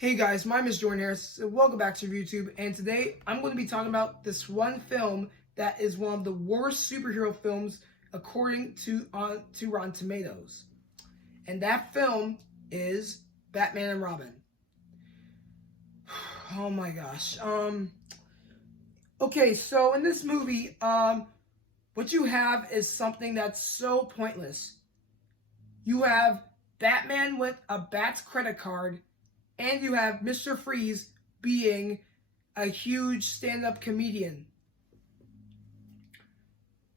Hey guys, my name is Jordan Harris. Welcome back to YouTube. And today I'm going to be talking about this one film that is one of the worst superhero films according to Rotten Tomatoes. And that film is Batman and Robin. Oh my gosh. Okay, so in this movie, what you have is something that's so pointless. You have Batman with a Bat's credit card, and you have Mr. Freeze being a huge stand-up comedian.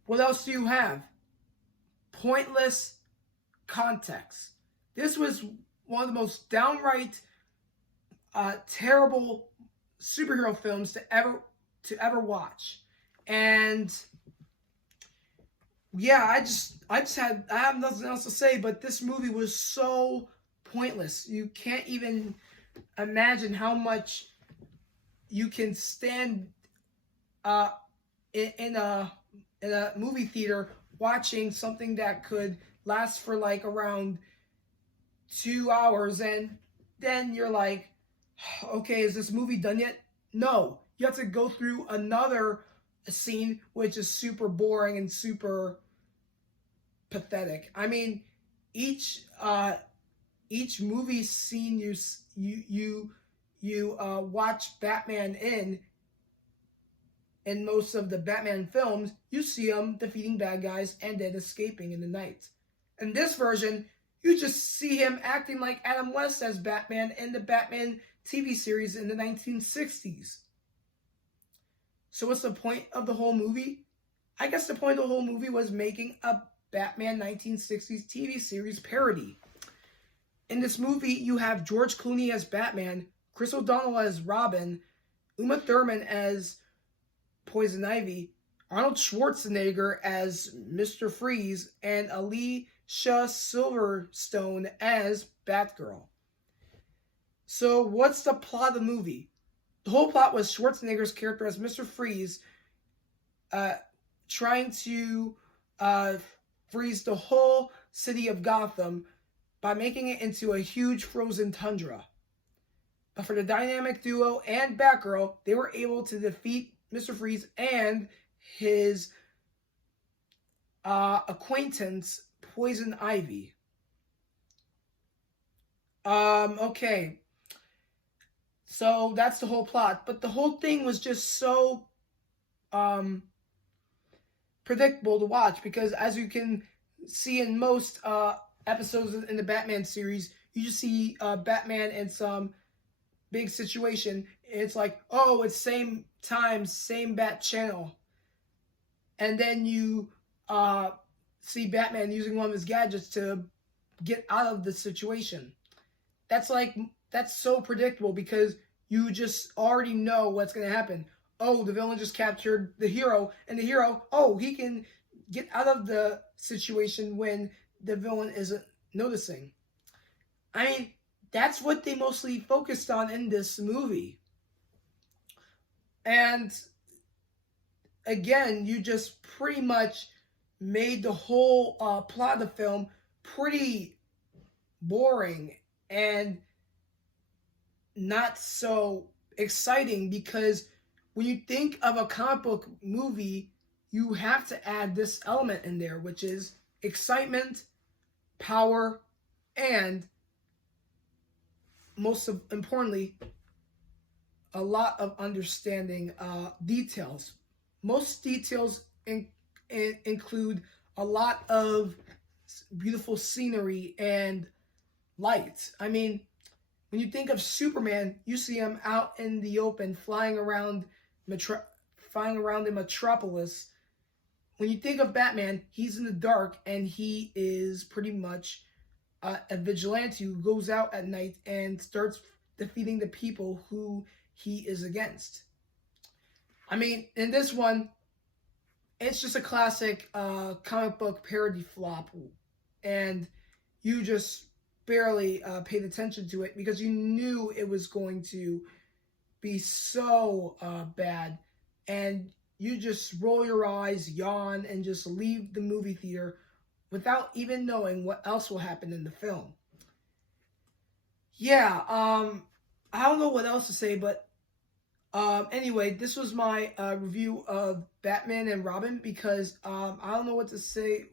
What else do you have? Pointless context. This was one of the most downright terrible superhero films to ever watch. And yeah, I have nothing else to say, but this movie was so pointless. You can't even imagine how much you can stand in a movie theater watching something that could last for like around 2 hours, and then you're like, okay, is this movie done yet? No, you have to go through another scene which is super boring and super pathetic. I mean, each movie scene you watch Batman in most of the Batman films, you see him defeating bad guys and then escaping in the night. In this version, you just see him acting like Adam West as Batman in the Batman TV series in the 1960s. So what's the point of the whole movie? I guess the point of the whole movie was making a Batman 1960s TV series parody. In this movie, you have George Clooney as Batman, Chris O'Donnell as Robin, Uma Thurman as Poison Arnold Schwarzenegger as Mr. Freeze, and Alicia Silverstone as Batgirl. So what's the plot of the movie? The whole plot was Schwarzenegger's character as Mr. Freeze trying to freeze the whole city of Gotham by making it into a huge frozen tundra. But for the dynamic duo and Batgirl, they were able to defeat Mr. Freeze and his acquaintance, Poison Ivy. Okay. So that's the whole plot. But the whole thing was just so predictable to watch, because as you can see in most episodes in the Batman series, you just see Batman in some big situation. It's like, oh, it's same time, same Bat channel. And then you see Batman using one of his gadgets to get out of the situation. That's so predictable, because you just already know what's going to happen. Oh, the villain just captured the hero, and the hero, oh, he can get out of the situation when the villain isn't noticing. I mean, that's what they mostly focused on in this movie. And again, you just pretty much made the whole plot of the film pretty boring and not so exciting, because when you think of a comic book movie, you have to add this element in there, which is excitement, power, and most importantly, a lot of understanding details. Most details include a lot of beautiful scenery and lights. I mean, when you think of Superman, you see him out in the open, flying around in Metropolis. When you think of Batman, he's in the dark, and he is pretty much a vigilante who goes out at night and starts defeating the people who he is against. I mean, in this one, it's just a classic comic book parody flop, and you just barely paid attention to it because you knew it was going to be so bad, and you just roll your eyes, yawn, and just leave the movie theater without even knowing what else will happen in the film. Yeah, I don't know what else to say, but anyway, this was my review of Batman and Robin because I don't know what to say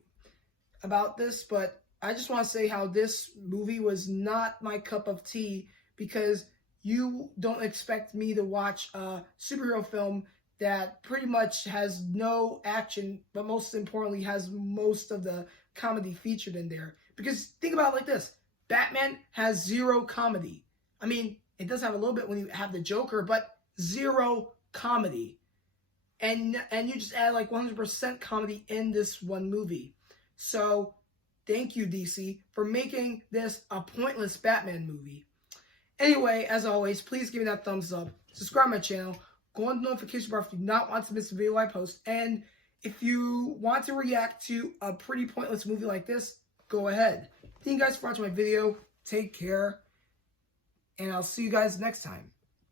about this, but I just want to say how this movie was not my cup of tea because you don't expect me to watch a superhero film that pretty much has no action, but most importantly has most of the comedy featured in there. Because think about it like this: Batman has zero comedy. I mean, it does have a little bit when you have the Joker, but zero comedy. And you just add like 100% comedy in this one movie. So thank you, DC, for making this a pointless Batman movie. Anyway, as always, please give me that thumbs up. Subscribe to my channel. Go on the notification bar if you do not want to miss a video I post. And if you want to react to a pretty pointless movie like this, go ahead. Thank you guys for watching my video. Take care. And I'll see you guys next time.